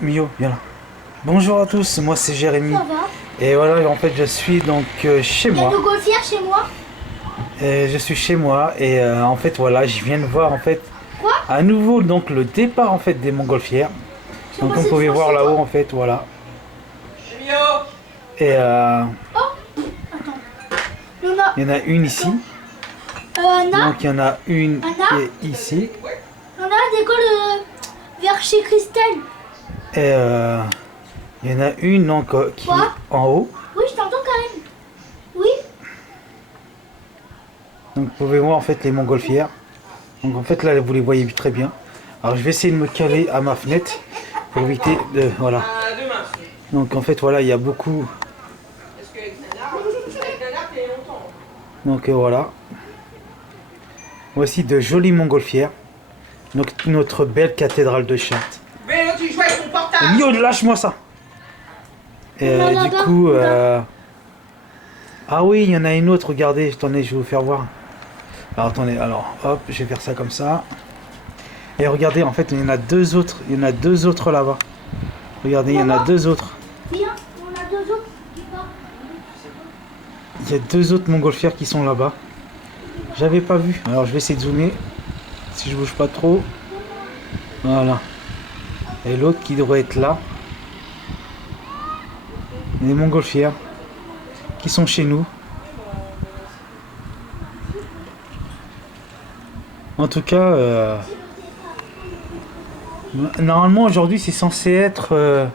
Mio, viens là. Bonjour à tous, moi c'est Jérémy. Ça va? Et voilà, en fait, je suis donc chez Il y a moi. nos golfières chez moi. Je suis chez moi et en fait, voilà, je viens de voir en fait Quoi? à nouveau donc le départ en fait des montgolfières. Chez Donc moi, vous c'est pouvez devant voir chez là-haut toi. en fait, voilà. Et Attends. Il y en a, il y en a une ici. Anna. Donc il y en a une Anna. qui est ici. Il y en a un d'école vers chez Christelle. Et il y en a une donc qui Quoi? est en haut. Oui, je t'entends quand même. Oui. Donc vous pouvez voir en fait les montgolfières. Donc en fait là vous les voyez très bien. Alors je vais essayer de me caler à ma fenêtre pour éviter de voilà. Donc en fait voilà il y a beaucoup. Donc voilà. Voici de jolies montgolfières. Donc notre belle cathédrale de Chartres. Mais là, tu joues avec ton portable. Yo, lâche-moi ça. Et, On a du là-bas, coup, là. ah oui, il y en a une autre. Regardez, attendez, je vais vous faire voir. Alors attendez, alors hop, je vais faire ça comme ça. Et regardez, en fait, il y en a deux autres. Il y en a deux autres là-bas. Regardez, il y en a deux autres. Viens, on a deux autres qui partent. Il y a deux autres montgolfières qui sont là-bas. J'avais pas vu. Alors je vais essayer de zoomer. Si je bouge pas trop. Voilà. Et l'autre qui devrait être là. Les montgolfières qui sont chez nous. En tout cas, normalement aujourd'hui c'est censé être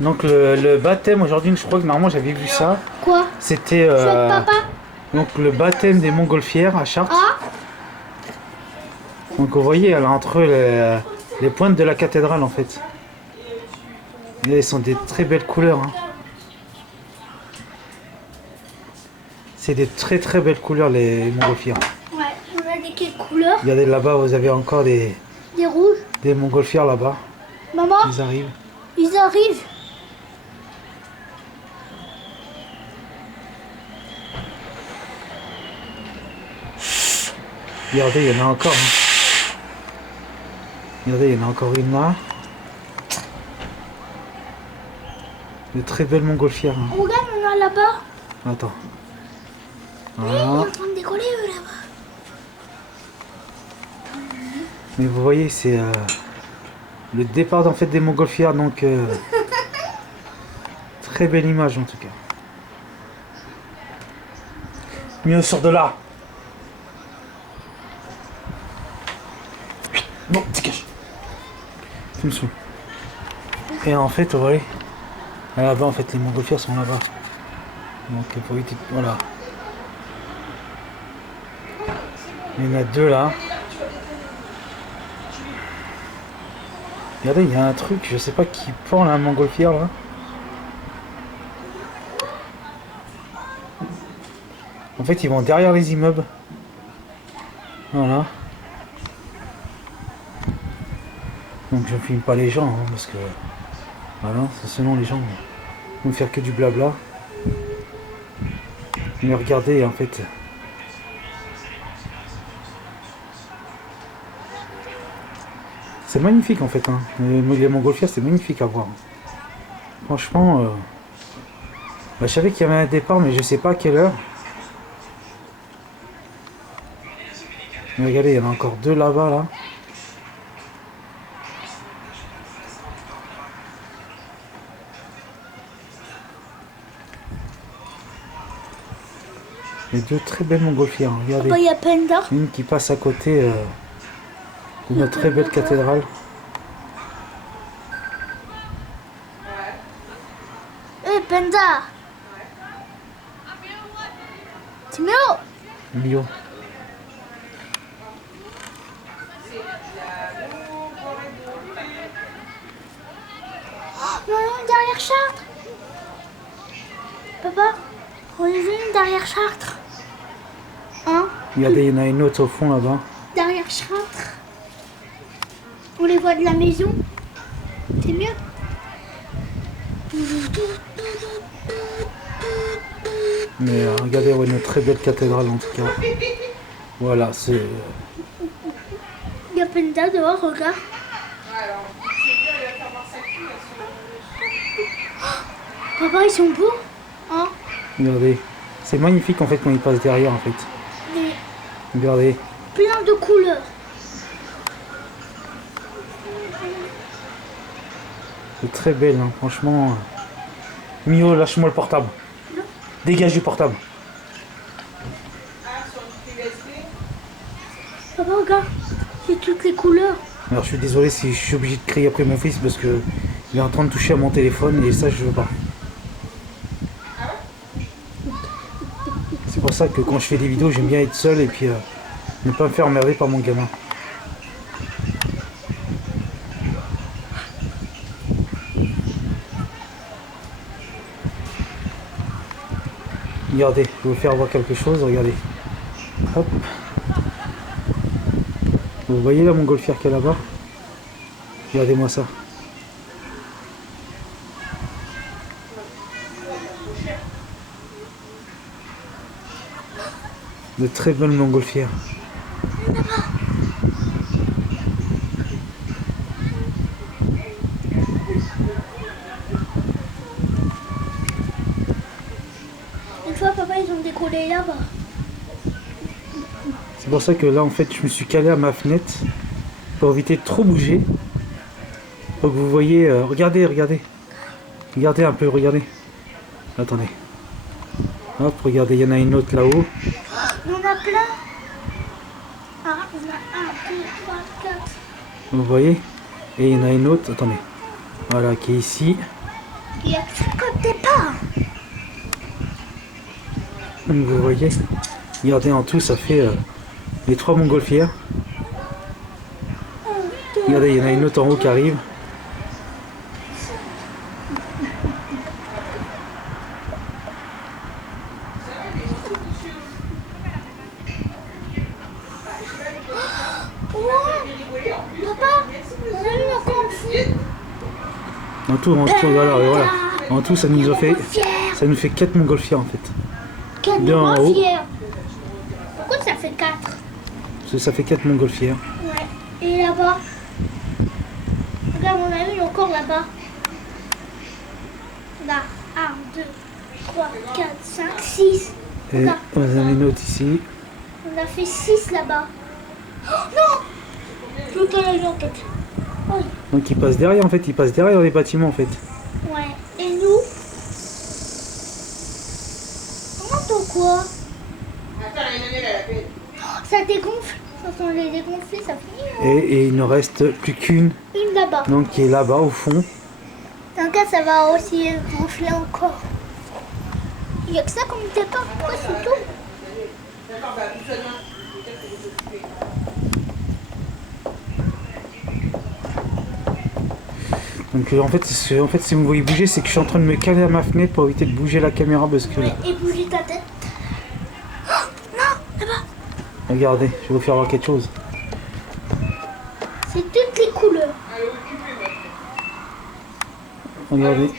donc le baptême aujourd'hui. Je crois que normalement j'avais vu ça. Quoi? C'était Je suis avec papa. donc le baptême des montgolfières à Chartres. Ah, Donc vous voyez, elle est entre les pointes de la cathédrale en fait. Et elles sont des très belles couleurs. Hein. C'est des très très belles couleurs les montgolfières. ouais. On a des quelles couleurs? Regardez là-bas, vous avez encore Des rouges. des montgolfières là-bas. Maman, Ils arrivent. ils arrivent. Regardez, il y en a encore. Hein. Regardez, il y en a encore une là. De très belles montgolfières. Hein. Regarde, on a là-bas. Attends. Ils Voilà. sont en train de décoller eux là-bas. Mais vous voyez, c'est le départ en fait des montgolfières. Donc, très belle image en tout cas. Mieux sort de là. Bon, dégage. Tu me saoules. Et en fait, vous voyez, là-bas, en fait, les montgolfières sont là-bas. Donc, il faut éviter. Voilà. Il y en a deux là. Regardez, il y a un truc, je sais pas qui pend la montgolfière là. En fait, ils vont derrière les immeubles. Voilà. Donc je filme pas les gens hein, parce que voilà, sinon les gens vont faire que du blabla. Mais regardez en fait. C'est magnifique en fait. Hein. Les montgolfières c'est magnifique à voir. Franchement, je savais qu'il y avait un départ mais je sais pas à quelle heure. Mais regardez, il y en a encore deux là-bas là. Les deux très belles montgolfières, hein. Regardez. Là-bas, il y a Panda. Une qui passe à côté de notre très belle cathédrale. Panda. Timio. Mio. Non, non, derrière Chartres. Papa, on est venu derrière Chartres. Hein? Regardez, il y en a une autre au fond là-bas. Derrière Chartres. On les voit de la maison. C'est mieux. Mais regardez, ouais, une très belle cathédrale en tout cas. Voilà, c'est. Il y a Panda dehors, regarde. Alors, c'est bien, il va faire voir Papa, ils sont beaux. Hein? Regardez. C'est magnifique en fait quand ils passent derrière en fait. Mais Regardez. plein de couleurs. C'est très belle, hein, franchement. Mio, lâche-moi le portable. Dégage du portable. Papa, regarde. C'est toutes les couleurs. Alors je suis désolé si je suis obligé de crier après mon fils parce que il est en train de toucher à mon téléphone et ça je veux pas. C'est pour ça que quand je fais des vidéos j'aime bien être seul et puis ne pas me faire emmerder par mon gamin. Regardez, je vais vous faire voir quelque chose, regardez. Hop. Vous voyez la montgolfière qu'il y a là-bas? Regardez-moi ça. De très belles montgolfières. Une fois, papa, ils ont décollé là-bas. C'est pour ça que là en fait je me suis calé à ma fenêtre pour éviter de trop bouger. Pour que vous voyez, regardez, regardez. Regardez un peu, regardez. Attendez. Hop, regardez, il y en a une autre là-haut. Il y en a plein. Ah, il y en a 1, 2, 3, 4. Vous voyez? Et il y en a une autre, attendez. Voilà, qui est ici. Il y a tout comme des pas. Donc vous voyez? Regardez en tout, ça fait les 3 montgolfières. Regardez, il y en a une autre en haut qui arrive. Papa, on a eu encore En tout, voilà. En tout, ça nous fait 4 montgolfières en fait. 4 Deux en haut. montgolfières. Pourquoi ça fait 4? Parce que ça fait 4 montgolfières. Ouais. Et là-bas? Regarde, on a eu encore là-bas. Là, 1, 2, 3, 4, 5, 6. Et Regarde, on en a une autre ici. on a fait 6 là-bas. Oh non! Je veux pas la en tête. Oh, Donc ils passent derrière en fait, ils passent derrière les bâtiments en fait. ouais. Et nous? On entend quoi? Attends, la Emmanuel, elle appelle. Ça dégonfle. Quand on les dégonfle, ça finit. Et il ne reste plus qu'une, Une là-bas. donc qui est là-bas au fond. Dans le cas, ça va aussi gonfler encore. Il n'y a que ça comme départ. Pourquoi c'est tout? D'accord, bah, tout ça, demain. Donc en fait, si vous me voyez bouger, c'est que je suis en train de me caler à ma fenêtre pour éviter de bouger la caméra parce que Ouais, et bouger ta tête. Oh, non, là-bas. regardez, je vais vous faire voir quelque chose. C'est toutes les couleurs. Regardez,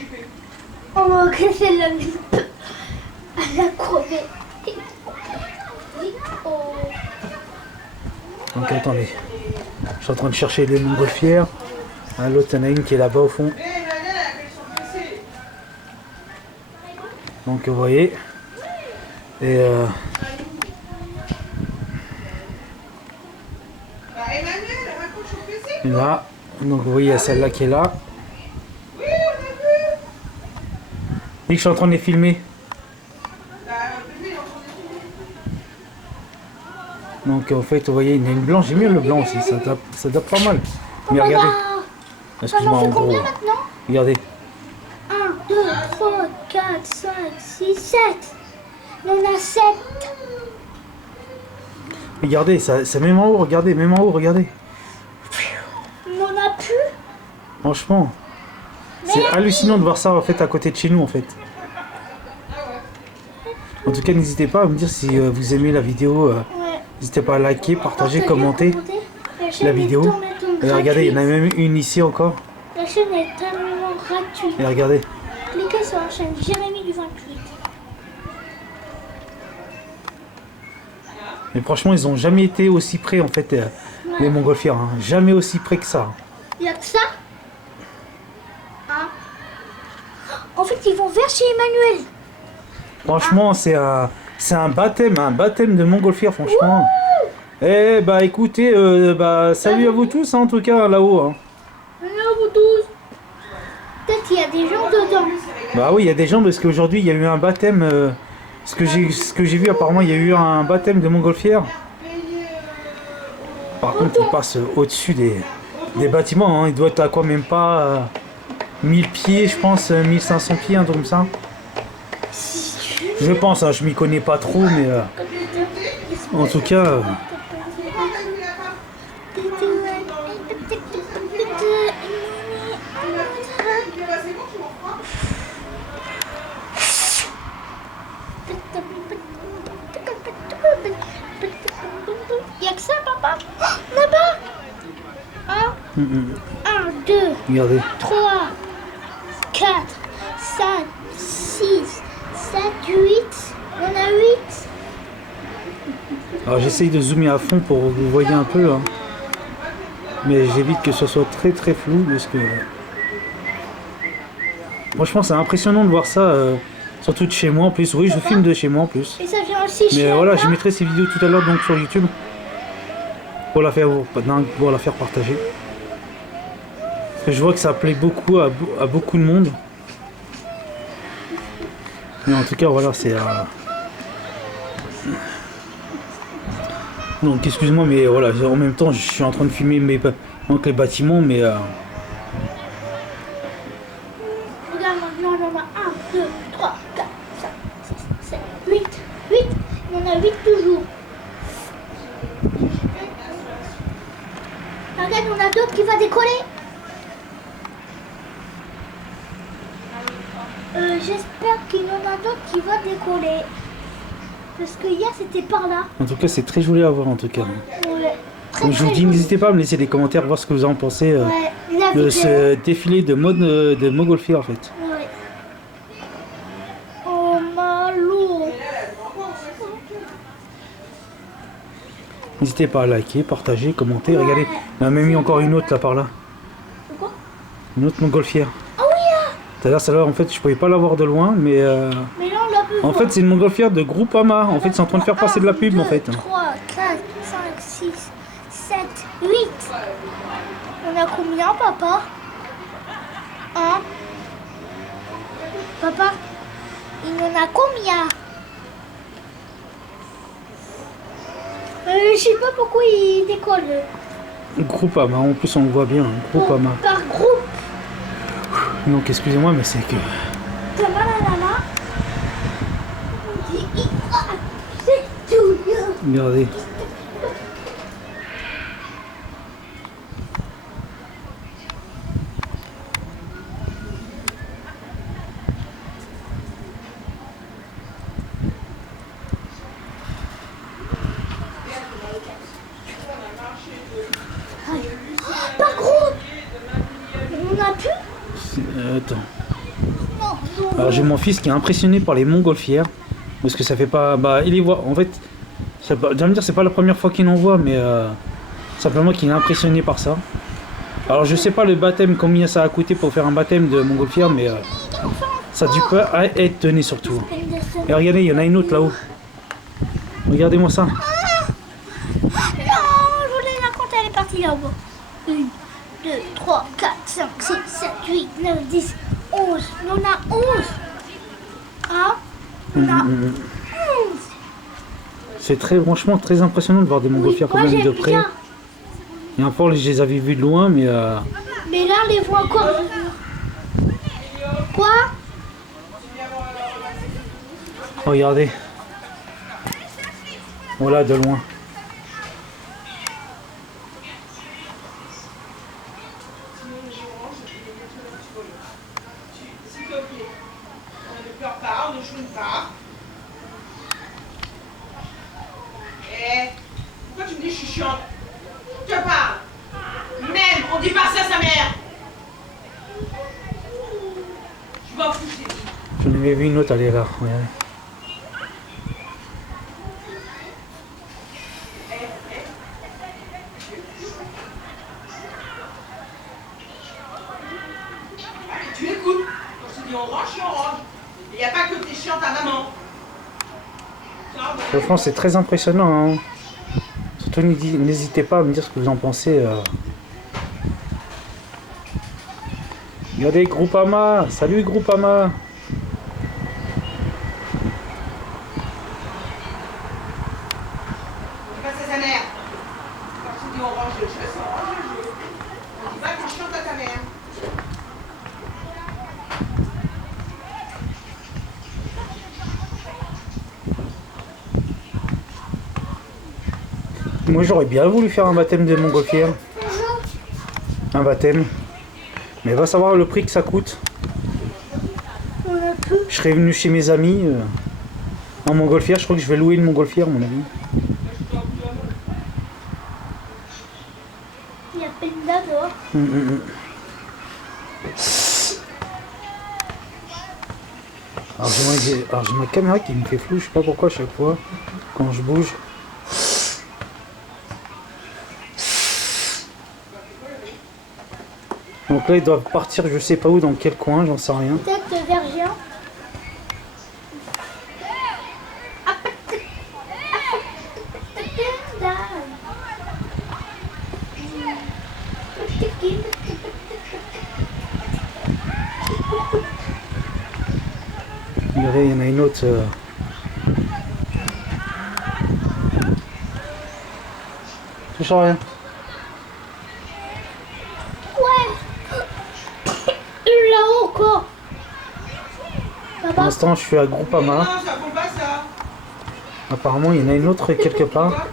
Oh, que c'est la vie. Elle a crevé. Oh. donc attendez, je suis en train de chercher les montgolfières. Ah, l'autre, il y en a une qui est là-bas au fond. Eh, Emmanuel, elle appelle son PC. Donc vous voyez. Et Bah, Emmanuel, elle raccroche au PC. là, donc vous voyez, il y a celle-là qui est là. Oui, on a vu. Et que je suis en train de les filmer. Bah, bébé, il est en train de filmer. Donc en fait, vous voyez, il y en a une blanche. J'ai mis le blanc aussi, ça tape pas mal. Mais regardez, Ça excuse-moi en fait en gros. combien maintenant? Regardez, 1, 2, 3, 4, 5, 6, 7. Il y en a 7. regardez, ça même en haut, regardez, même en haut, regardez. Il n'en a plus. Franchement, c'est hallucinant de voir ça en fait à côté de chez nous en fait. En tout cas, n'hésitez pas à me dire si vous aimez la vidéo. Ouais. N'hésitez pas à liker, partager, commenter La la vidéo. Et regardez, il y en a même une ici encore. La chaîne est tellement gratuite. Et regardez, Cliquez sur la chaîne Jérémy du 28. mais franchement, ils ont jamais été aussi près en fait, les montgolfières. Hein. Jamais aussi près que ça. Il y a que ça? Hein? En fait, ils vont vers chez Emmanuel. Franchement, c'est un baptême de montgolfière, franchement. Eh bah écoutez, salut à vous tous hein, en tout cas là-haut. Hein. vous tous. Peut-être qu'il y a des gens dedans. Bah oui, il y a des gens parce qu'aujourd'hui il y a eu un baptême. Ce que j'ai vu apparemment, il y a eu un baptême de montgolfière. Par contre, il passe au-dessus des bâtiments. Hein. Il doit être à quoi même pas 1000 pieds, je pense, 1500 pieds, un truc comme ça. Je pense, hein, je m'y connais pas trop, mais en tout cas. Il y a que ça, papa. Là-bas. 1, 2, Regardez. 3, 4, 5, 6, 7, 8. On a 8. Alors j'essaye de zoomer à fond pour que vous voyez un peu. Hein. Mais j'évite que ce soit très très flou parce que. Franchement, c'est impressionnant de voir ça. Surtout de chez moi en plus. Oui, je filme de chez moi en plus. Et ça vient aussi Mais chez voilà, papa. je mettrai ces vidéos tout à l'heure donc sur YouTube. Pour la faire partager. Parce que je vois que ça plaît beaucoup à beaucoup de monde. Mais en tout cas, voilà, c'est... Donc, excuse-moi, mais voilà, en même temps, je suis en train de filmer donc les bâtiments, mais... Regarde, maintenant on en a 1, 2, 3, 4, 5, 6, 7, 8. 8. On en a 8 toujours. Regarde, on a d'autres qui va décoller. J'espère qu'il y en a d'autres qui vont décoller. Parce que hier c'était par là. En tout cas, c'est très joli à voir, en tout cas. Ouais. Donc, je vous dis, n'hésitez pas à me laisser des commentaires, voir ce que vous en pensez Ouais, la de vidéo. ce défilé de montgolfière, en fait. Ouais. Oh, Malo. N'hésitez pas à liker, partager, commenter. Regardez, on a même mis encore une autre là par là. Quoi? Une autre montgolfière. Ah oui, là. Tout à l'heure, celle-là, en fait, je pouvais pas la voir de loin, mais Mais là on l'a pu en fait, c'est une montgolfière de Groupama. En fait, c'est en train de faire passer de la pub, en fait. 3, 4, 5, 6, 7, 8. On a combien, papa? 1. Papa, il en a combien? Je sais pas pourquoi il décolle. Groupama, en plus, on le voit bien. Hein, Groupama. Par groupe. Donc, excusez-moi, mais c'est que. Tamalala. On dit, c'est tout bien. Regardez. Par groupe. On a pu? Attends. Non, non. Alors, j'ai mon fils qui est impressionné par les montgolfières. Parce que ça fait pas. Bah, il les voit. En fait, tu vas me dire, c'est pas la première fois qu'il en voit, mais simplement qu'il est impressionné par ça. Alors, je sais pas le baptême, combien ça a coûté pour faire un baptême de montgolfière, mais ça a dû pas être donné surtout. Et regardez, il y en a une autre là-haut. Regardez-moi ça. Non, je voulais la compter, elle est partie là-bas. 1, 2, 3, 4, 5, 6, 7, 8, 9, 10, 11. On a 11. Ah, on a 11. C'est très, franchement, très impressionnant de voir des montgolfières moi, quand même de j'aime près. bien. Et encore, je les avais vus de loin, mais Mais là, on les voit encore. Quoi? regardez. Voilà, de loin. S'il te plaît. On ne pleure pas, on ne chouine pas. Eh, pourquoi tu me dis je suis chiante? Tu parles. Même, on dit pas ça à sa mère. Je m'en fous, je t'ai dit. J'en avais vu une autre, elle est là. Regardez. Tu écoutes quand je te dis je suis orange. Il n'y a pas que t'es chiante à maman. Franchement, c'est très impressionnant. Hein. Surtout, n'hésitez pas à me dire ce que vous en pensez. Regardez, Groupama. Salut, Groupama. Face à sa mère. Quand tu dis orange, je c'est orange, je. On dit pas que je chante à ta mère. Moi, j'aurais bien voulu faire un baptême de montgolfière. Un baptême. Mais va savoir le prix que ça coûte. Je serais venu chez mes amis en montgolfière. Je crois que je vais louer une montgolfière, à mon avis. Il y a plein d'abord. Alors j'ai ma caméra qui me fait flou, je sais pas pourquoi à chaque fois quand je bouge. Donc là ils doivent partir je sais pas où, dans quel coin, j'en sais rien. Peut-être vers Géant. Il y en a une autre. Touche à rien. Là-haut quoi. Pour l'instant je suis à Groupama. Non, ça vaut pas ça. Apparemment il y en a une autre quelque part.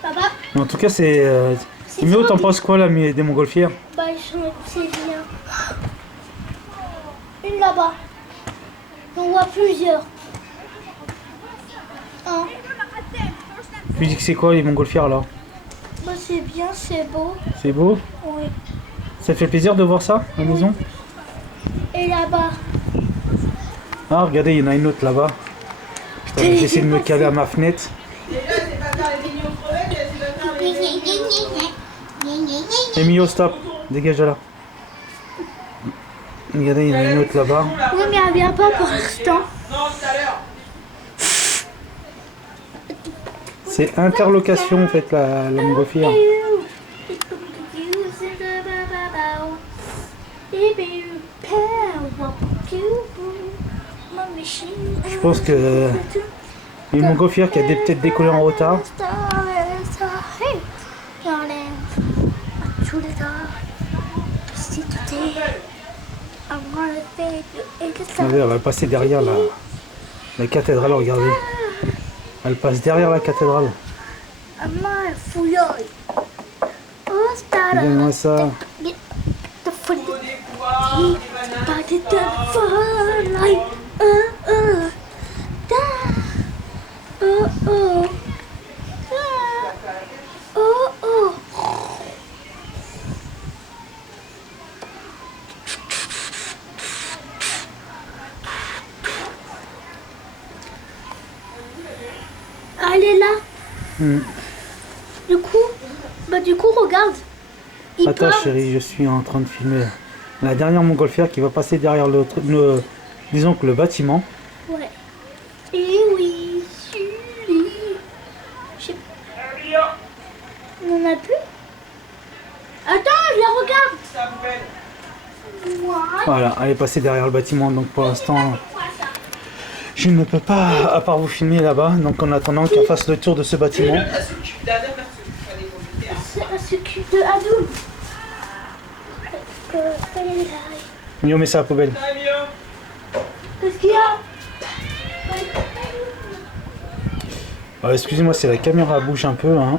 Papa, En tout cas c'est... Mio, t'en penses quoi là des montgolfières? bah c'est bien. Une là-bas. On voit plusieurs. Un. Tu dis que c'est quoi les montgolfières là? Bah c'est bien, c'est beau. C'est beau? Oui. Ça te fait plaisir de voir ça à la maison? Et là-bas. Ah regardez, il y en a une autre là-bas. J'essaie de me caler à ma fenêtre. Déjà, c'est pas faire les vignes aux crevettes, c'est pas faire les. Emilio, stop, dégage de là. Regardez, il y en a une autre là-bas. Oui, mais elle vient pas pour l'instant. Non, tout à l'heure. C'est interlocation en fait la montgolfière. Je pense que les montgolfières qui a peut-être décollé en retard. Regardez, elle va passer derrière la cathédrale, regardez. Elle passe derrière la cathédrale. Regardez-moi ça. Faut des poires, des bananes. Elle est là. Hmm. Du coup, regarde. Il Attends part. chérie, je suis en train de filmer la dernière montgolfière qui va passer derrière disons que le bâtiment. Ouais. Et oui, Sully. Je sais pas. On en a plus. Attends, je la regarde. C'est la poubelle. Moi. Voilà, elle est passée derrière le bâtiment, donc pour l'instant je ne peux pas à part vous filmer là-bas, donc en attendant qu'elle fasse le tour de ce bâtiment. Elle s'occupe d'Adam, elle s'occupe Elle s'occupe de Adoum. Mio, mets ça à la poubelle. Qu'est-ce qu'il y a? Excusez-moi, c'est la caméra bouge un peu, hein.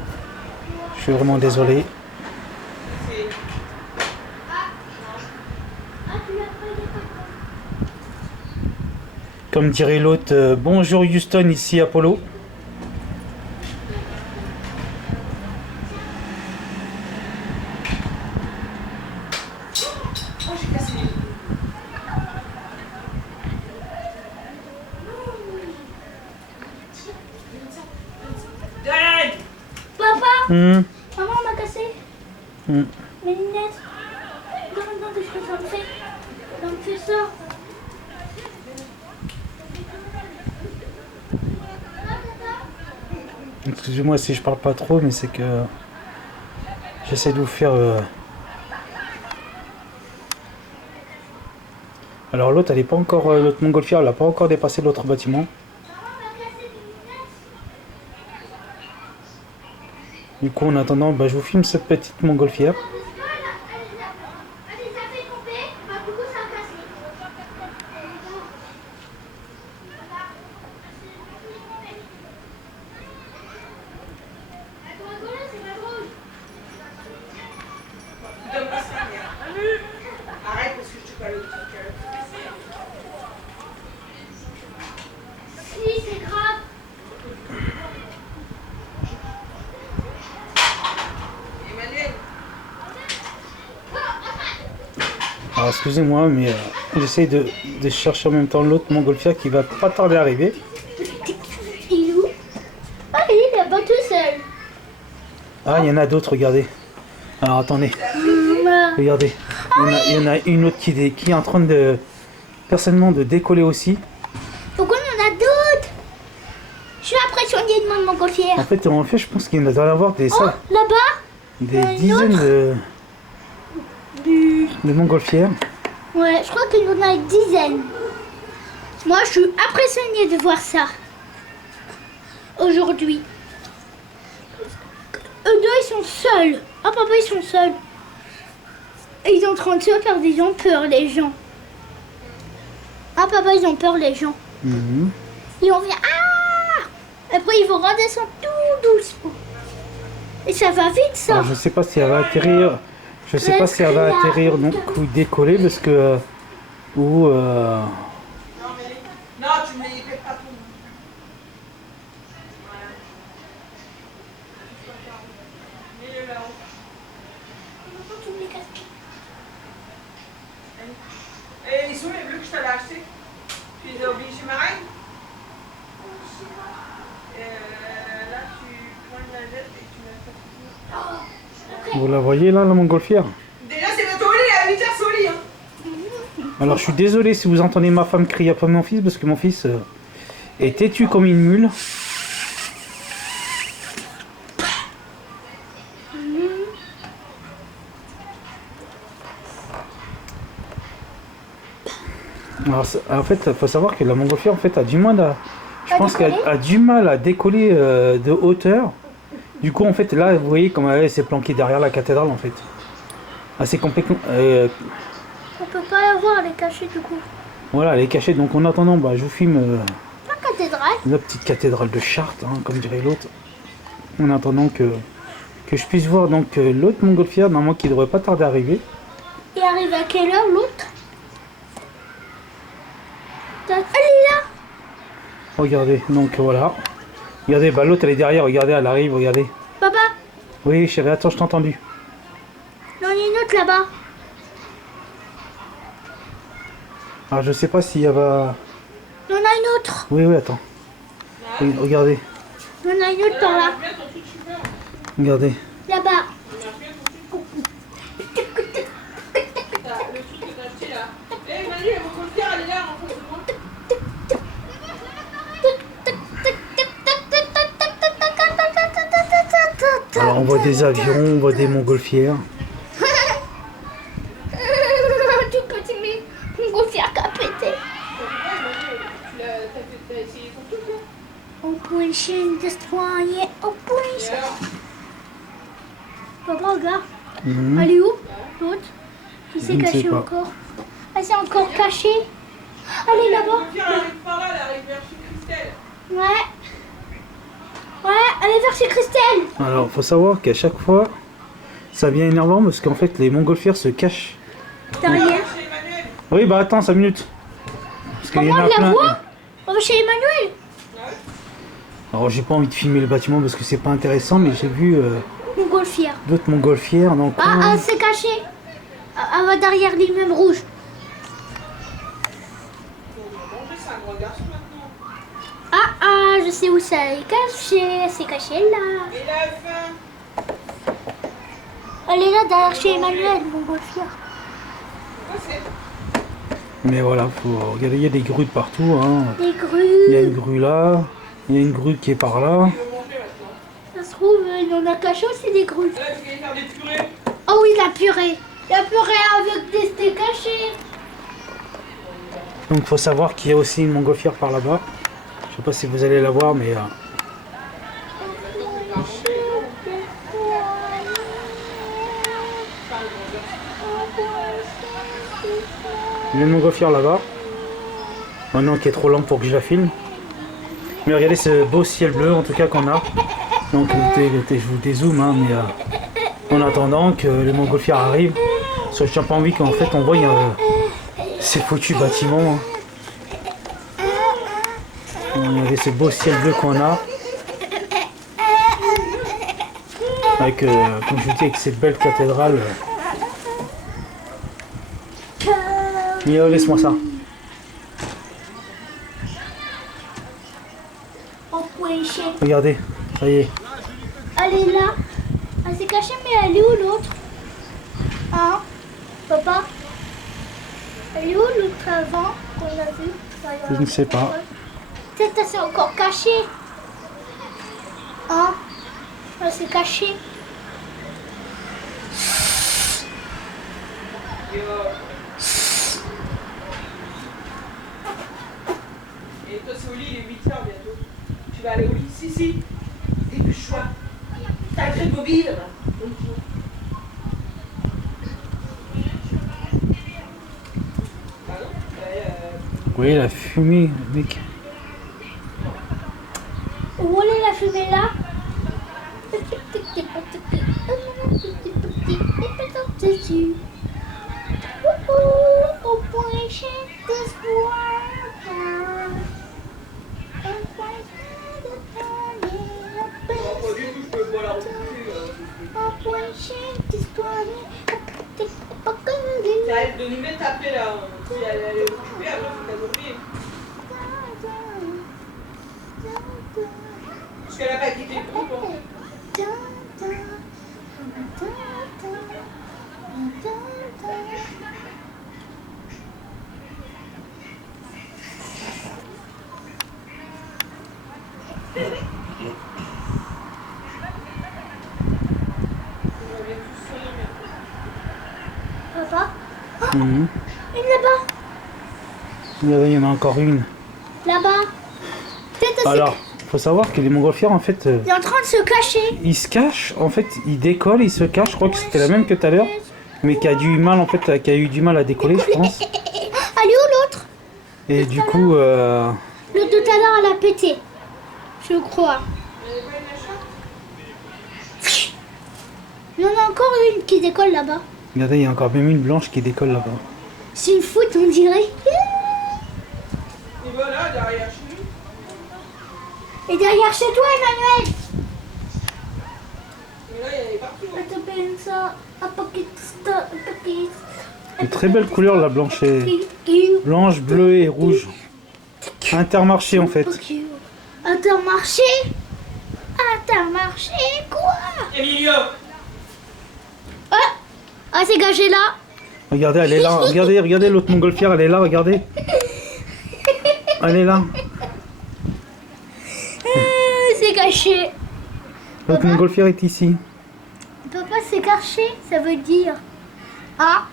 Je suis vraiment désolé. Comme dirait l'autre, bonjour Houston, ici Apollo. Oh, j'ai cassé les. Hum, Maman m'a cassé hum. mes lunettes. Regarde, qu'est-ce que ça me fait? Ça me fait ça. Excusez-moi si je parle pas trop, mais c'est que j'essaie de vous faire. Alors l'autre, elle est pas encore, l'autre montgolfière, elle a pas encore dépassé l'autre bâtiment. Du coup, en attendant, bah, je vous filme cette petite montgolfière. Elle les a fait tomber, bah du coup ça a cassé. Donne pas ça, merde. Arrête parce que je te parle au truc. Si, c'est grave. Emmanuel, Alors excusez-moi, mais j'essaie de chercher en même temps l'autre montgolfière qui va pas tarder à arriver. Il est où? Ah, il est pas tout seul. Ah, il y en a d'autres, regardez. Alors attendez, regardez. Il y en a une autre qui est en train de, personnellement, de décoller aussi. Pourquoi il y en a d'autres? Je suis impressionnée de mon montgolfière. En fait, je pense qu'il doit y en avoir des, Oh, là-bas? des une dizaines de montgolfières. Ouais, je crois qu'il y en a une dizaine. Moi, je suis impressionnée de voir ça. Aujourd'hui. Eux deux, ils sont seuls. Oh, papa, ils sont seuls. Et ils sont en train de se faire ils ont peur, les gens. Ah, papa, ils ont peur, les gens. Mhm. Ils vont venir. Ah! Après, ils vont redescendre tout doucement. Et ça va vite, ça. Alors, je sais pas si elle va atterrir. Je sais pas si elle va atterrir donc ou décoller parce que ou non, tu me les fais pas tout. Voilà. Mets-le là-haut. Et ils sont les bleus que je t'avais achetés? Tu les as oubliés chez ma reine? Là, tu prends une lingette et tu mets ça. vous la voyez là, la montgolfière. Déjà, c'est bientôt au lit, à 8h, c'est au lit. Hein. Alors je suis désolé si vous entendez ma femme crier après mon fils parce que mon fils est têtu comme une mule. Alors, en fait, il faut savoir que la montgolfière en fait a du mal à, je pense qu'elle a du mal à décoller de hauteur. Du coup, en fait, là, vous voyez comment elle s'est planquée derrière la cathédrale en fait. Assez complètement. On peut pas la voir, elle est cachée du coup. Voilà, elle est cachée. Donc en attendant, bah, je vous filme La cathédrale. la petite cathédrale de Chartres, hein, comme dirait l'autre. En attendant que je puisse voir donc l'autre montgolfière, normalement qui devrait pas tarder à arriver. Et arrive à quelle heure l'autre? Elle est là. Regardez, donc voilà. Regardez, bah, l'autre elle est derrière, regardez, elle arrive, regardez. Papa, Oui, chérie, attends, je t'ai entendu. il y en a une autre là-bas. Alors je sais pas si elle va. Il y en a une autre. Oui, oui, attends. Oui, regardez, Il y en a une autre par là. regardez. Là-bas. Le truc que t'as acheté là. Eh, Manu, elle va confier, elle est là en face de moi. Alors on voit des avions, on voit des montgolfières. Tout petit montgolfière qui a pété. T'as essayé ton truc là? Operation Destroyer. Operation. Papa, regarde. Mhm. Elle est où l'autre? Qui Je s'est ne sais cachée pas. encore? Elle s'est encore cachée. Elle est là-bas. Elle arrive par là, elle arrive vers chez Christelle. Ouais. Ouais, elle est vers chez Christelle. Alors faut savoir qu'à chaque fois, ça devient énervant parce qu'en fait les montgolfières se cachent. Derrière. Chez Emmanuel. Oui, bah attends 5 minutes. Parce qu'il y en Comment a on la plein. voit? On va chez Emmanuel. Alors j'ai pas envie de filmer le bâtiment parce que c'est pas intéressant, mais j'ai vu Montgolfière. d'autres montgolfières dans le Ah, coin. elle s'est cachée. Elle va derrière l'immeuble rouge. Manger, c'est un gros garçon maintenant. Ah, je sais où ça est caché. C'est caché là. Et la fin. Elle est là derrière chez Emmanuel, montgolfière. Mais voilà, faut regarder, il y a des grues de partout. Hein. Des grues. Il y a une grue là, il y a une grue qui est par là. Ça se trouve, il y en a caché aussi des grues. Là, tu vas faire des purées. Oh oui, la purée. La purée avec des steaks cachés. Donc faut savoir qu'il y a aussi une montgolfière par là-bas. Je sais pas si vous allez la voir, mais il y a une montgolfière là-bas. Maintenant qui est trop lent pour que je la filme. Mais regardez ce beau ciel bleu en tout cas qu'on a. Donc je vous dézoome, hein, mais en attendant que les montgolfières arrivent, parce que je n'ai pas envie qu'en fait on voit ces foutus bâtiments. Hein. Regardez ce beau ciel bleu qu'on a. Avec, comme je vous dis, avec cette belle cathédrale. Mio, laisse-moi ça. Regardez, ça y est. Elle est là. Elle s'est cachée, mais elle est où l'autre? Hein? Papa? Elle est où l'autre avant qu'on a vu? Je ne sais pas. Peut-être qu'elle s'est encore cachée. Hein? Elle s'est cachée. Et toi, c'est au lit, il est 8h bientôt. Tu vas aller au lit? Si. Dépêche-toi. T'as le crédit mobile là. Vous voyez la fumée, mec. Où est la fumée là? Au point chez T'arrêtes de nous mettre taper là. Si elle est occupée, après faut qu'elle dormir. Parce qu'elle a pas quitté le groupe. Papa? Mhm. Une là-bas. Regardez, il y en a encore une. Là-bas. Peut-être Alors, faut savoir que les montgolfières, en fait, il est en train de se cacher. ils se cachent. En fait, ils décollent, ils se cachent. Je crois que c'était la même que tout à l'heure, mais qui a eu du mal à décoller, je pense. Elle est où l'autre? Et du coup, L'autre de tout à l'heure, elle a pété. Je crois. Il y en a encore une qui décolle là-bas. regardez, il y a encore même une blanche qui décolle là-bas. C'est une foot, on dirait. Et voilà, derrière chez nous. Et derrière chez toi, Emmanuel. Mais là, il y en a partout. De très belle couleur, la blanche et blanche, bleue et rouge. Intermarché en fait. Intermarché? Intermarché quoi? Emilio! Ah, c'est gagé là. Regardez, elle est là. Regardez l'autre montgolfière, elle est là, regardez. Elle est là. C'est caché. L'autre montgolfière est ici. Papa, c'est caché, ça veut dire. Ah,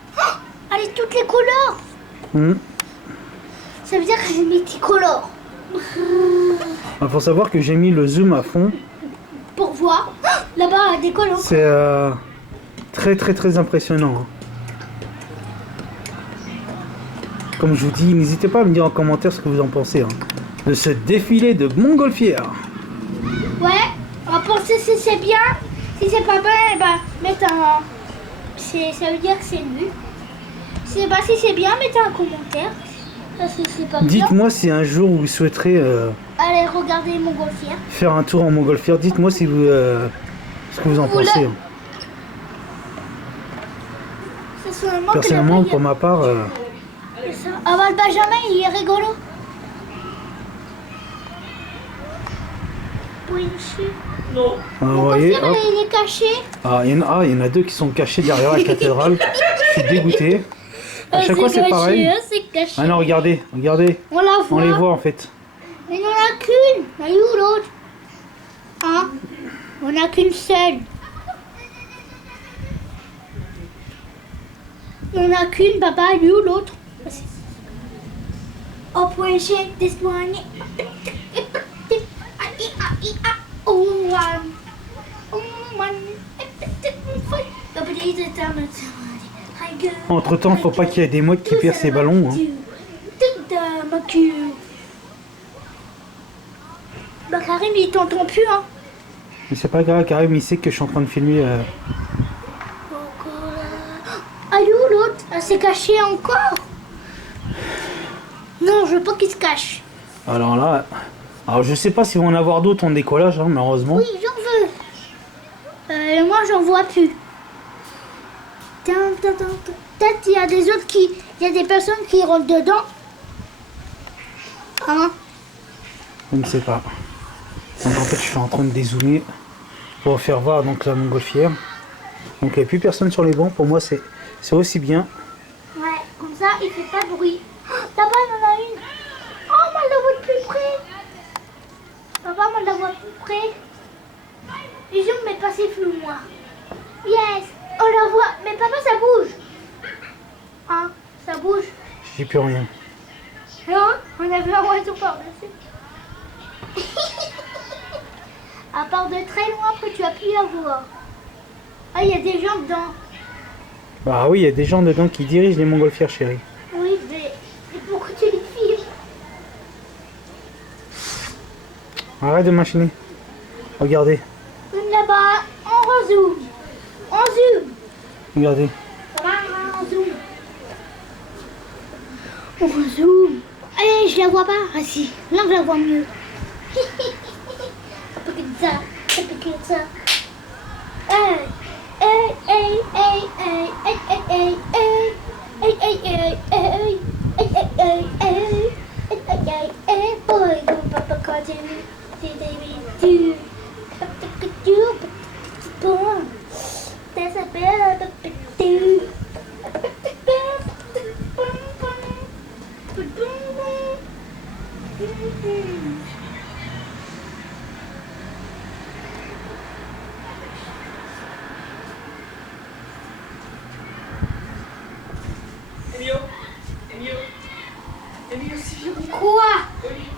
elle est toutes les couleurs. Mhm. Ça veut dire que c'est multicolore. Il faut savoir que j'ai mis le zoom à fond. Pour voir. Là-bas, elle décolle encore. C'est très impressionnant. Hein. Comme je vous dis, n'hésitez pas à me dire en commentaire ce que vous en pensez. Hein, de ce défilé de montgolfières. Ouais, on va penser si c'est bien. Si c'est pas bien, eh ben, mettre un... Ça veut dire que c'est nul. Si c'est bien, mettez un commentaire. Parce que c'est pas bien. Dites-moi si un jour vous souhaiterez Allez, regardez les montgolfières. faire un tour en montgolfière. Dites-moi si vous, ce que vous en pensez. Hein. C'est seulement Personnellement, pour ma part... c'est ça. Ah bah, le Benjamin, il est rigolo. Oui. dessus. Non. Ah, vous Mon voyez, coiffeur, hop. il est caché. Ah, il y en a deux qui sont cachés derrière la cathédrale. Je suis dégoûté. À chaque fois, c'est pareil. C'est caché. Ah non, regardez, regardez. On la On voit. les voit en fait. Mais il n'y en a qu'une. Elle est où l'autre? Hein? On n'a qu'une seule. On n'a qu'une, papa. Elle est où l'autre? Oh, pour shake this one. Oh, one. Oh, one. Entre temps, faut pas qu'il y ait des mouettes qui percent les ballons. Hein. Bah Karim il t'entend plus hein. Mais c'est pas grave, Karim il sait que je suis en train de filmer. Ah, il est où l'autre? Elle s'est cachée encore. Non, je veux pas qu'il se cache. Alors là, alors je sais pas s'ils vont en avoir d'autres en décollage, hein, malheureusement. Oui, j'en veux. Moi, j'en vois plus. Peut-être il y a des autres qui... Il y a des personnes qui rentrent dedans. Hein? Je ne sais pas. Donc en fait, je suis en train de dézoomer pour faire voir donc la montgolfière. Donc il n'y a plus personne sur les bancs. Pour moi, c'est aussi bien. Ouais, comme ça, il fait pas de bruit. Oh, là-bas, il y en a une. Oh, moi, je la vois de plus près. Papa, moi, je la vois de plus près. Les gens, mais pas c'est flou, moi. Yes, on la voit. Mais papa, ça bouge. Hein, ça bouge. Je dis plus rien. Non, on a vu un oiseau par-dessus. À part de très loin, après, tu as pu la voir. Ah, il y a des gens dedans. Bah oui, il y a des gens dedans qui dirigent les montgolfières, chérie. Oui, mais pourquoi tu les filmes? Arrête de machiner. Regardez, Une là-bas, on rezoome. On zoom. regardez. On zoom. On rezoome. Allez, je la vois pas. Ah si, là je la vois mieux. Un peu comme ça, un peu comme ça. Hey, hey, hey, hey, hey, hey, hey, hey, hey, hey, hey, hey, hey, hey, hey, hey, hey, hey, hey, boy, don't papa call me, do. That's a bit do. Emilio, Emilio, Emilio, c'est vieux. Quoi? Oli,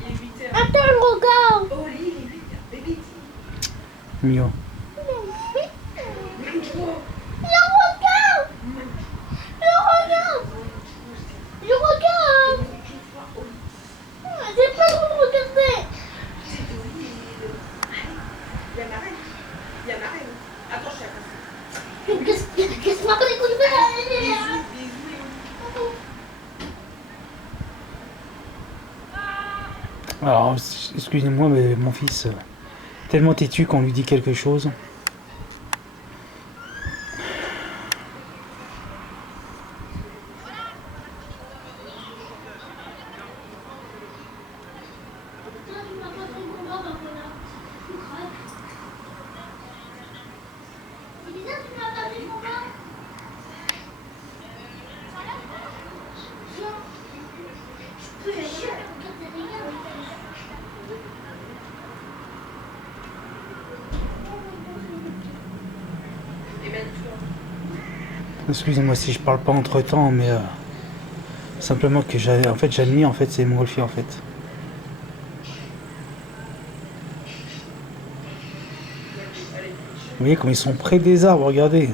il est 8h. Attends, le regard. Oli, il est 8h. Bébé, Mio. Le regard. Le regard. Le regard. J'ai pas le droit de regarder. il y a marée. Il y a marée. Attends, je suis à côté. Qu'est-ce que m'appelle les coups de Bisous, bisous. Alors, excusez-moi, mais mon fils, tellement têtu qu'on lui dit quelque chose. Excusez-moi si je parle pas entre temps, mais simplement que j'admire en fait ces montgolfières en fait. Vous voyez comme ils sont près des arbres, regardez.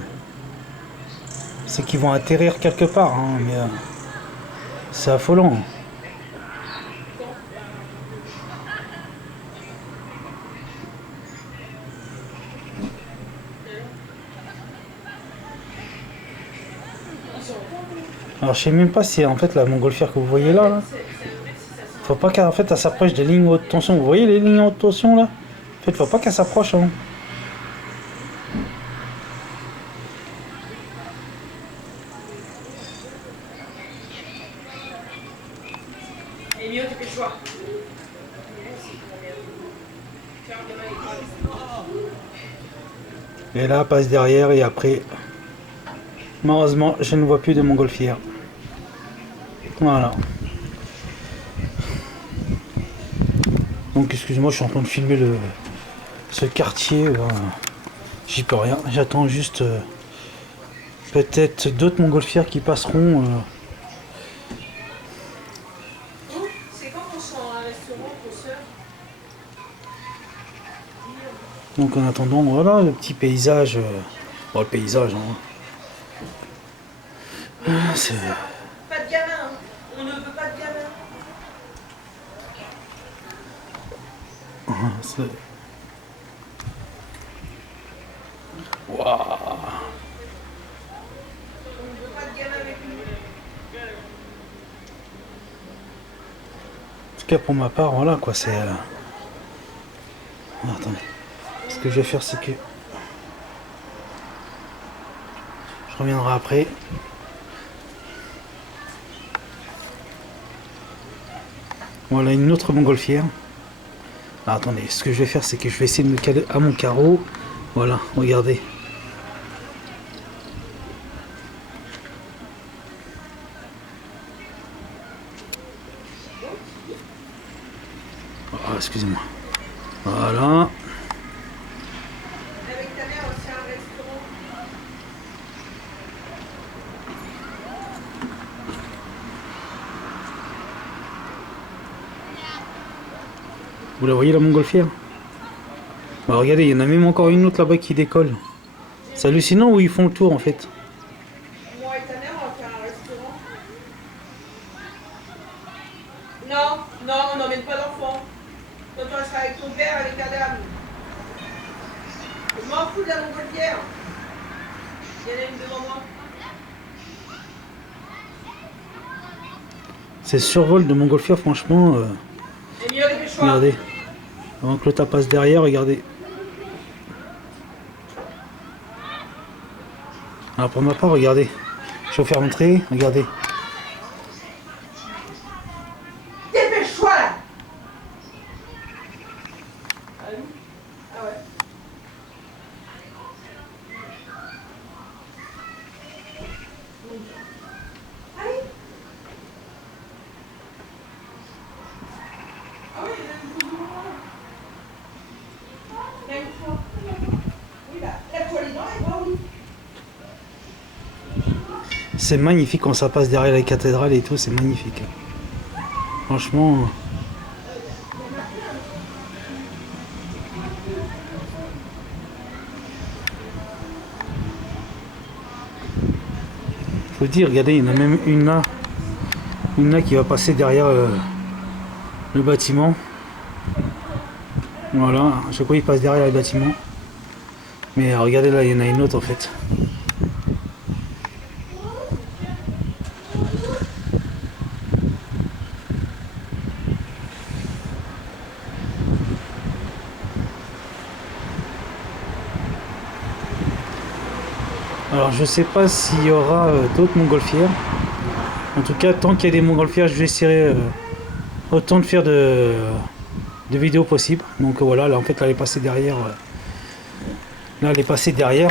C'est qu'ils vont atterrir quelque part, hein, mais c'est affolant. Alors je sais même pas si en fait la montgolfière que vous voyez là, faut pas qu'elle en fait elle s'approche des lignes haute tension. Vous voyez les lignes haute tension là? En fait faut pas qu'elle s'approche. Hein. Emilio, tu fais le choix. Et là, passe derrière et après, malheureusement, je ne vois plus de montgolfière. Voilà. Donc, excuse-moi, je suis en train de filmer ce quartier. J'y peux rien. J'attends juste peut-être d'autres montgolfières qui passeront. C'est quand on sent un restaurant pour ça? Donc, en attendant, voilà le petit paysage. Bon, le paysage, hein. C'est... Pas de gamin, hein. On ne veut pas de gamin. c'est... Waouh. On ne veut pas de gamin avec nous. En tout cas, pour ma part, voilà quoi, c'est... Attendez. Ce que je vais faire, c'est que... Je reviendrai après. Voilà une autre montgolfière. Ah, attendez, ce que je vais faire, c'est que je vais essayer de me caler à mon carreau. Voilà, regardez. Ah, excusez-moi. Voilà. Avec ta mère aussi un restaurant. Vous la voyez la montgolfière? Bah, regardez, il y en a même encore une autre là-bas qui décolle. C'est hallucinant où ils font le tour en fait. Moi et ta mère, on va faire un restaurant. Non, non, on n'emmène pas d'enfants. Toi, tu resteras avec ton père, avec ta dame. Je m'en fous de la montgolfière. Il y en a une devant moi. C'est survol de montgolfière, franchement. Et mieux les choix. Regardez. Avant que le tas passe derrière, regardez. Alors pour ma part, regardez. Je vais vous faire montrer, regardez. Dépêche-toi là. Ah oui? Ah ouais. Allez. Ah oui, il y en a une plus ou moins. Il y a une fois. Oui, là. Lève-toi les dents et va oui. C'est magnifique quand ça passe derrière les cathédrales et tout, c'est magnifique. Franchement. Faut dire, regardez, il y en a même une là. Une là qui va passer derrière le bâtiment. Voilà, je crois qu'il passe derrière le bâtiment. Mais regardez là, il y en a une autre en fait. Alors je sais pas s'il y aura d'autres montgolfières. En tout cas, tant qu'il y a des montgolfières, je vais essayer autant de faire de vidéos possibles. Donc voilà, là en fait, là, elle est passée derrière. Là, elle est passée derrière.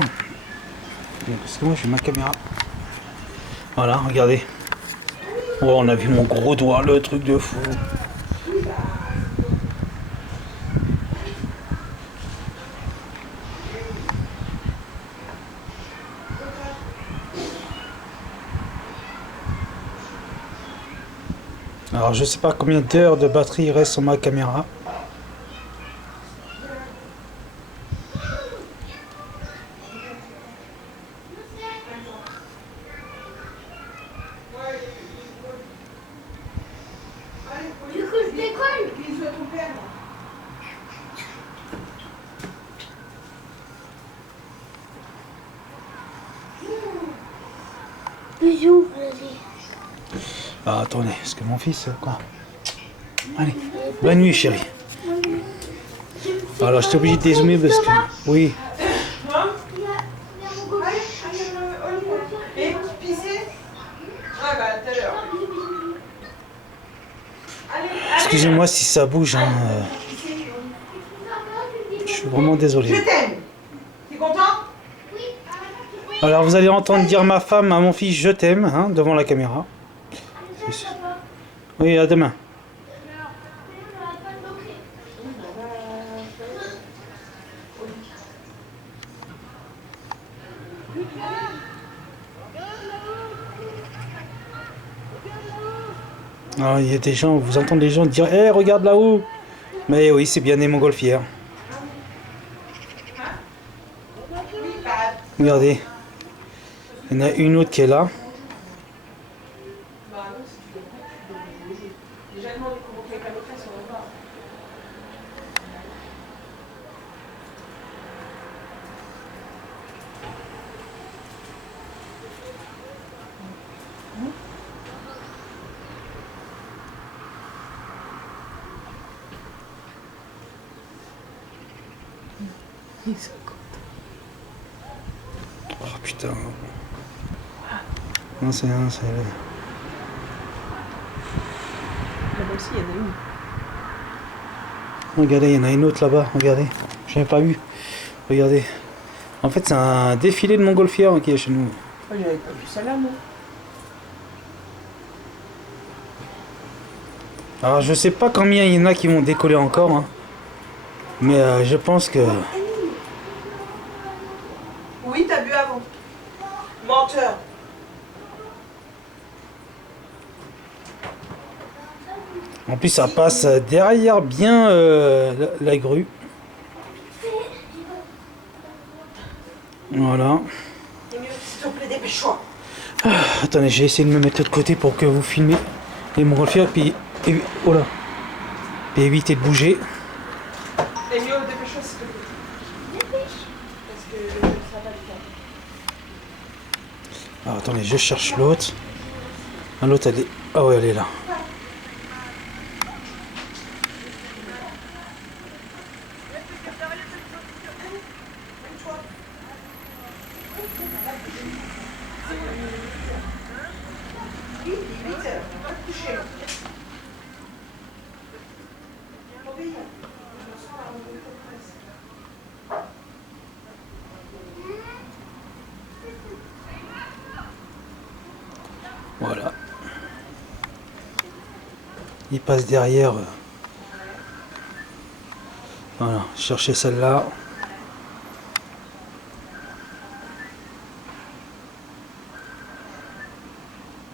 Parce que moi, j'ai ma caméra. Voilà, regardez. Oh, on a vu mon gros doigt, le truc de fou. Alors je sais pas combien d'heures de batterie il reste sur ma caméra. Tu veux que je décolle? Bisous à ton père. Bisous, vas-y. Ah, attendez, est-ce que mon fils, quoi? Allez, bonne nuit chérie. Alors j'étais obligé de dézoomer parce que... Oui, Hein? Il y a mon copain. Et pisser? Ah bah tout à l'heure. Allez, allez. excusez-moi si ça bouge. Hein, suis vraiment désolé. Je t'aime. T'es content? Alors vous allez entendre dire ma femme à mon fils je t'aime hein, devant la caméra. Oui, à demain. Ah, il y a des gens, vous entendez des gens dire hé, regarde là-haut. Mais oui, c'est bien des montgolfières. Regardez. Il y en a une autre qui est là. Oh putain. Non, c'est... Là-bas aussi, il y en a une. Regardez, il y en a une autre là-bas, regardez. Je n'avais pas vu. Regardez. En fait, c'est un défilé de montgolfières qui est chez nous. Oh, j'avais pas vu ça là, moi. Alors, je sais pas combien il y en a qui vont décoller encore. Hein. Mais je pense que... Oui, t'as bu avant. Menteur. En plus, ça passe derrière bien la grue. Voilà. S'il te plaît, dépêche-toi. Attendez, j'ai essayé de me mettre de côté pour que vous filmez les montgolfières. Puis, oh là. Puis éviter de bouger. Emio, dépêche-toi, s'il te plaît. Dépêche. Parce que ça va pas le faire. Alors, attendez, je cherche l'autre. Ah, l'autre, elle est... Ah ouais, elle est là. Voilà. Il passe derrière. Voilà, chercher celle-là.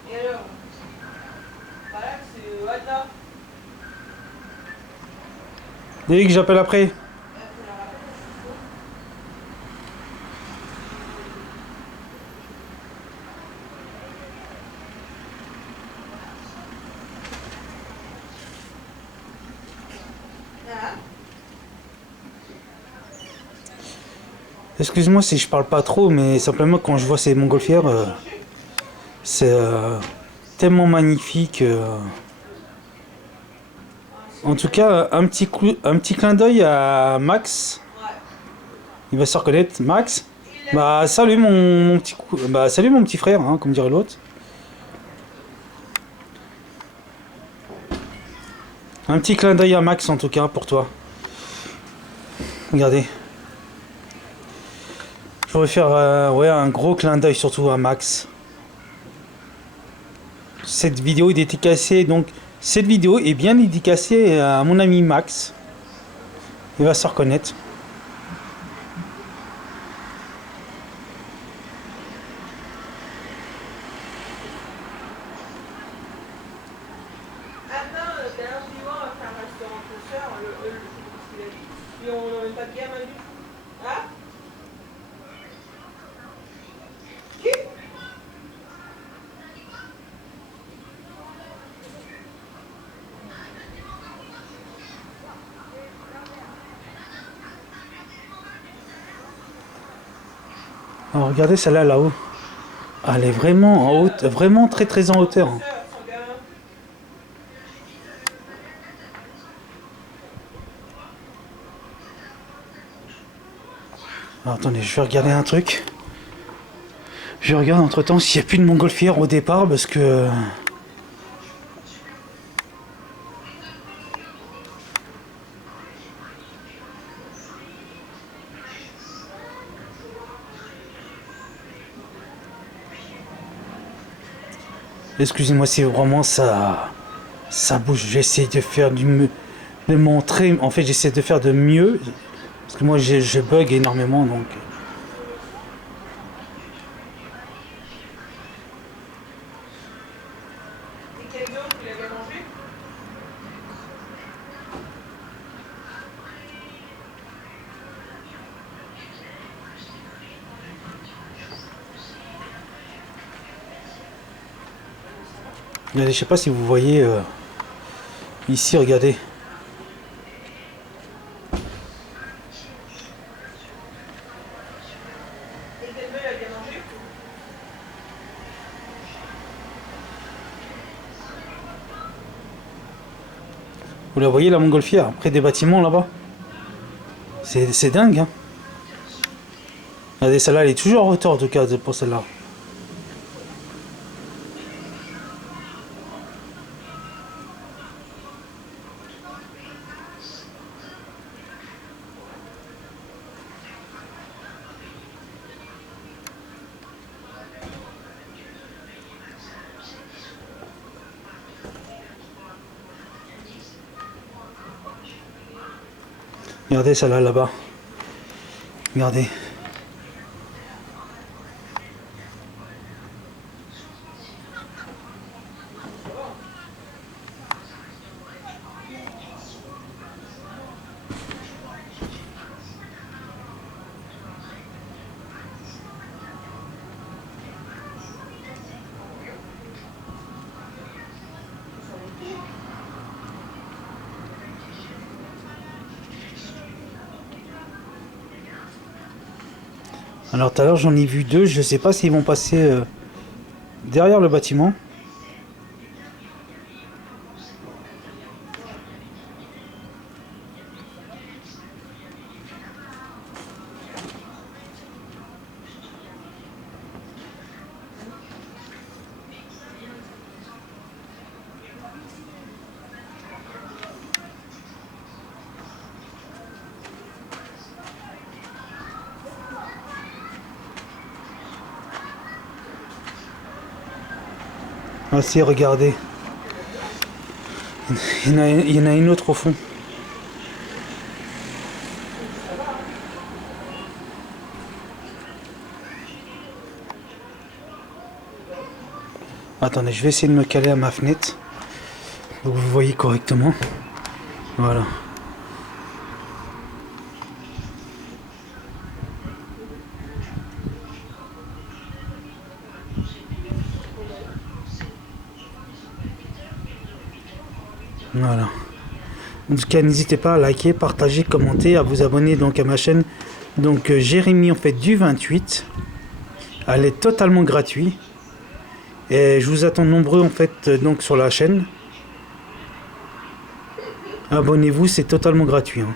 Et alors? Voilà, c'est Wada. Dès que j'appelle après. Excuse-moi si je parle pas trop, mais simplement quand je vois ces montgolfières, c'est tellement magnifique. En tout cas, un petit clin d'œil à Max. Il va se reconnaître. Max, bah salut mon petit salut mon petit frère, hein, comme dirait l'autre. Un petit clin d'œil à Max en tout cas pour toi. Regardez. Je voudrais faire ouais, un gros clin d'œil surtout à Max. Cette vidéo est dédicacée, donc cette vidéo est bien dédicacée à mon ami Max. Il va se reconnaître. Attends, t'as l'air suivant, on va faire un restaurant traiteur, ce qu'il a dit. Puis on n'emmène pas de gamin du tout. Hein? Qui? Alors regardez celle-là là-haut. Elle est vraiment en haute, vraiment très très en hauteur. Son gamin. Alors, attendez, je vais regarder un truc. Je regarde entre temps s'il n'y a plus de montgolfière au départ parce que... Excusez-moi si vraiment ça bouge. J'essaie de faire de montrer. En fait, j'essaie de faire de mieux. Parce que moi, je bug énormément, donc. Et Kenzo, tu l'as bien mangé? Regardez, je sais pas si vous voyez ici, regardez. Et Kenzo, il a bien mangé? Vous la voyez la montgolfière près des bâtiments là-bas? C'est dingue, hein. Regardez, celle-là, elle est toujours en hauteur en tout cas pour celle-là. Regardez celle-là là-bas. Regardez. Alors tout à l'heure j'en ai vu deux, je sais pas s'ils vont passer derrière le bâtiment. Ah si, regardez. Il y en a une autre au fond. Attendez, je vais essayer de me caler à ma fenêtre. Donc vous voyez correctement. Voilà. Voilà. En tout cas, n'hésitez pas à liker, partager, commenter, à vous abonner donc à ma chaîne. Donc Jérémy en fait du 28. Elle est totalement gratuite. Et je vous attends nombreux en fait donc sur la chaîne. Abonnez-vous, c'est totalement gratuit. Hein.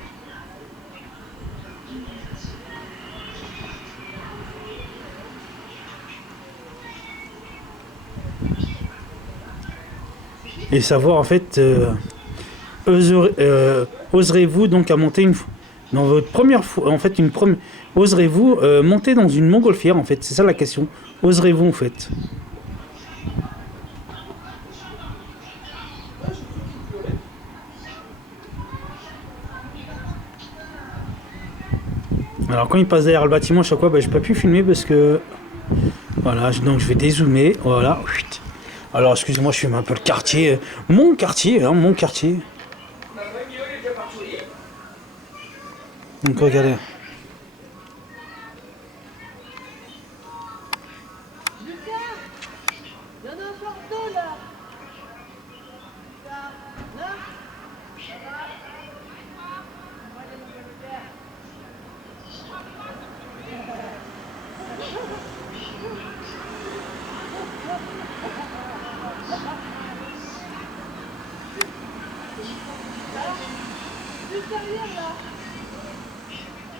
Et savoir en fait, oserez-vous donc à monter dans votre première fois, en fait oserez-vous monter dans une montgolfière en fait, c'est ça la question. Oserez-vous en fait? Alors quand il passe derrière le bâtiment, chaque fois, je peux plus filmer parce que voilà, donc je vais dézoomer, voilà. Alors excusez-moi, je filme un peu le quartier, mon quartier, hein, mon quartier. Donc regardez.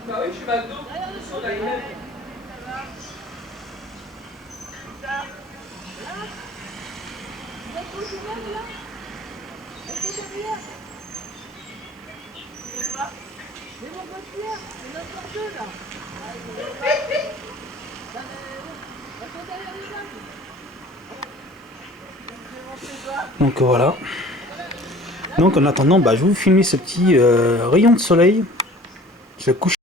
Bah oui, je suis McDo. Ils sont là, ils m'aiment. Donc voilà. Donc en attendant, bah, je vais vous filmer ce petit rayon de soleil. Je couche.